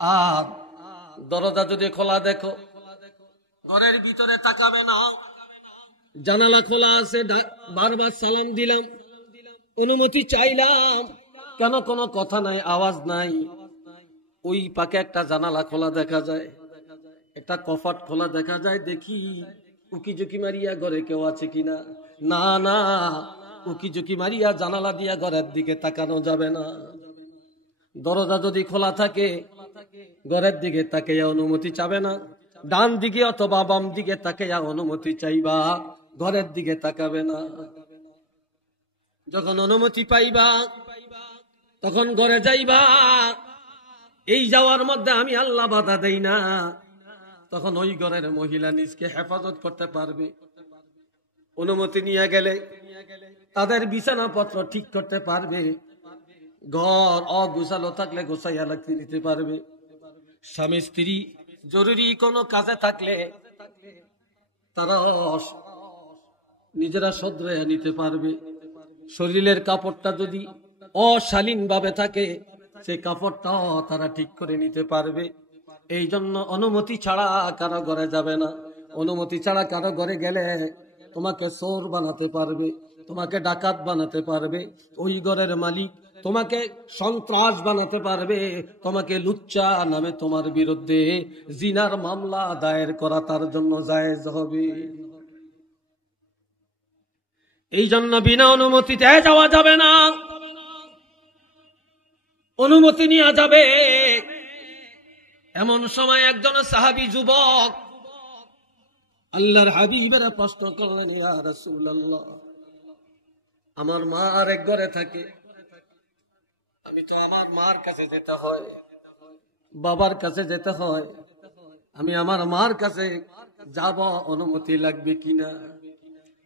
আর দরজা যদি খোলা দেখো, ঘরের ভিতরে তাকাবে না। জানালা খোলা আছে, বারবার সালাম দিলাম, অনুমতি চাইলাম, কেন কোনো কথা নাই, আওয়াজ নাই। ওই পাকে একটা জানালা খোলা দেখা যায়, একটা কপাট খোলা দেখা যায়, দেখি উকি ঝুঁকি মারিয়া ঘরে কেউ আছে কিনা। না না, উকি ঝুঁকি মারিয়া জানালা দিয়া ঘরের দিকে তাকানো যাবে না। দরজা যদি খোলা থাকে, ঘরের দিকে তাকাইয়া অনুমতি চাবে না। ডান দিকে অথবা বাম দিকে তাকাইয়া অনুমতি চাইবা, ঘরের দিকে তাকাবে না। যখন অনুমতি পাইবা তখন ঘরে যাইবা। এই যাওয়ার মধ্যে আমি আল্লাহ বাধা দেই না। তখন ওই ঘরের মহিলা নিজকে হেফাজত করতে পারবে। অনুমতি নিয়ে গেলে তাদের বিছানাপত্র ঠিক করতে পারবে। ঘর অগুছালো থাকলে গোছাইয়া লাগতে দিতে পারবে। স্বামী স্ত্রী জরুরি কোনো কাজে থাকলে তারা নিজেরা শোধরাইয়া নিতে পারবে। শরীরের কাপড়টা যদি অশালীন ভাবে থাকে, সেই কাপড়টাও তারা ঠিক করে নিতে পারবে। এই জন্য অনুমতি ছাড়া কারো ঘরে যাবে না। অনুমতি ছাড়া কারো ঘরে গেলে তোমাকে চোর বানাতে পারবে, তোমাকে ডাকাত বানাতে পারবে, ওই ঘরের মালিক তোমাকে সন্ত্রাস বানাতে পারবে, তোমাকে লুচ্চা নামে তোমার বিরুদ্ধে জিনার মামলা দায়ের করা তার জন্য জায়েজ হবে। এই জন্য বিনা অনুমতিতে যাওয়া যাবে না, অনুমতি নিয়ে যাবে। এমন সময় একজন সাহাবী যুবক আল্লাহর হাবিবের প্রশ্ন করলেন, ইয়া রাসূলুল্লাহ, আমার মা আরেক ঘরে থাকে, আমি তো আমার মার কাছে যেতে হয়, বাবার কাছে যেতে হয়, আমি আমার মার কাছে যাব, অনুমতি লাগবে কিনা?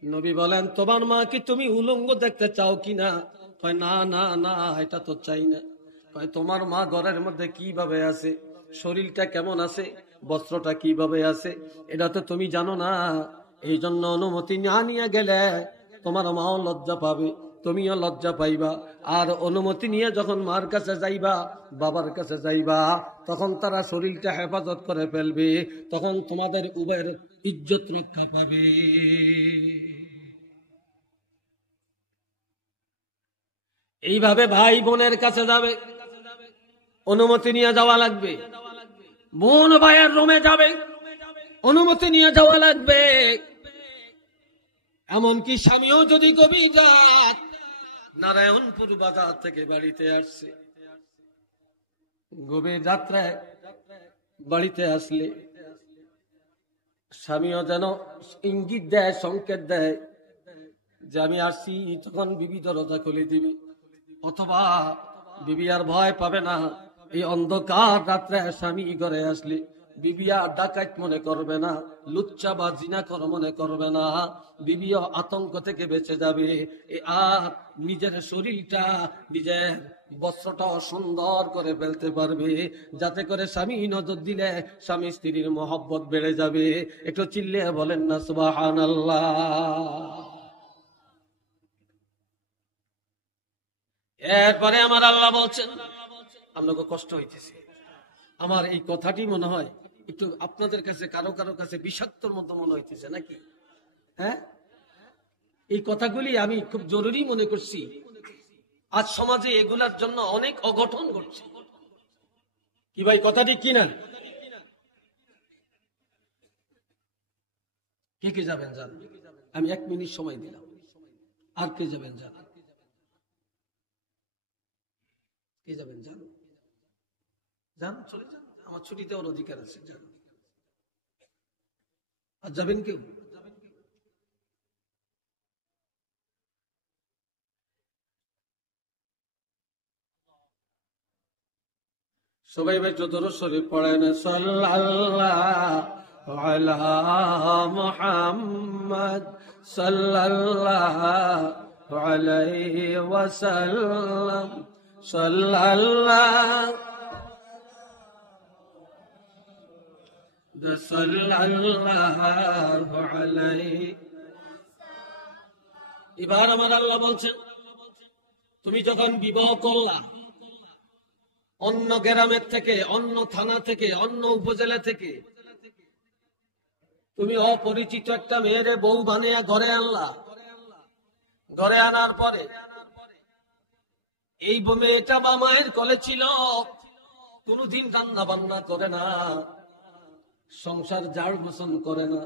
নবী বলেন, তোমার মা কি তুমি উলঙ্গ দেখতে চাও কিনা? কয় না না না, এটা তো চাই না। কয় তোমার মা ঘরের মধ্যে কিভাবে আছে, শরীরটা কেমন আছে, বস্ত্রটা কিভাবে আছে, এটা তো তুমি জানো না। এই জন্য অনুমতি না নিয়ে গেলে তোমার মাও লজ্জা পাবে, তুমিও লজ্জা পাইবা। আর অনুমতি নিয়ে যখন মার কাছে যাইবা, বাবার কাছে যাইবা, তখন তারা শরীরটা হেফাজত করে ফেলবে, তখন তোমাদের উভয়ের ইজ্জত রক্ষা পাবে। এইভাবে ভাই বোনের কাছে যাবে, অনুমতি নিয়ে যাওয়া লাগবে। বোন ভাইয়ের রুমে যাবে, অনুমতি নিয়ে যাওয়া লাগবে। এমনকি স্বামীও যদি গভীর রাত নারায়ণপুর বাজার থেকে বাড়িতে আসছে, গভীর রাত্রে বাড়িতে আসলে স্বামীও যেন ইঙ্গিত দেয়, সংকেত দেয় যে আমি আসছি, তখন বিবি দরজা খুলে দিবি। অথবা বিবি আর ভয় পাবে না, এই অন্ধকার রাত্রে স্বামী ঘরে আসলে বিবি আর ডাকাত মনে করবে না, লুচ্চা বা জিনাকর মনে করবে না, বিবিও আতঙ্ক থেকে বেঁচে যাবে। আর নিজের শরীরটা, নিজের বস্ত্রটাও সুন্দর করে ফেলতে পারবে, যাতে করে স্বামী নজর দিলে স্বামী স্ত্রীর মহব্বত বেড়ে যাবে। একটু চিল্লে বলেন না সুবহানাল্লাহ। এরপরে আমার আল্লাহ বলছেন, আপনাকে কষ্ট হইতেছে, আমার এই কথাটি মনে হয় একটু আপনাদের কাছে কারো কারো কাছে বিষাক্তর মতো মনে হইতেছে নাকি? হ্যাঁ, এই কথাগুলি আমি খুব জরুরি মনে করছি। আজ সমাজে এগুলার জন্য অনেক অঘটন ঘটছে। কি ভাই, কথাটি কিনা? কে কে যাবেন যান, আমি 1 মিনিট সময় দিলাম। আর কে যাবেন যান, কে যাবেন যান, যান, চলে যান, আমার ছুটি দেওয়ার অধিকার আছে, যান। আর যাবেন কেউ? সবাই ভাই দরুদ শরীফ পড়েন, সাল্লাল্লাহু আলা মুহাম্মদ সাল্লাল্লাহু আলাইহি ওয়াসাল্লাম, সাল্লাল্লাহু আলাইহি। এবার আমার আল্লাহ বলছেন, তুমি যখন বিবাহ করলা, অন্য গ্রামের থেকে, অন্য থানা থেকে, অন্য উপজেলা থেকে তুমি অপরিচিত একটা মেয়েরে বউ বানিয়ে ঘরে আনলা। ঘরে আনার পরে এই মেয়েটা বা মায়ের কোলে ছিল, কোনদিন রান্না বান্না করে না, সংসার ঝাড় পোছন করে না।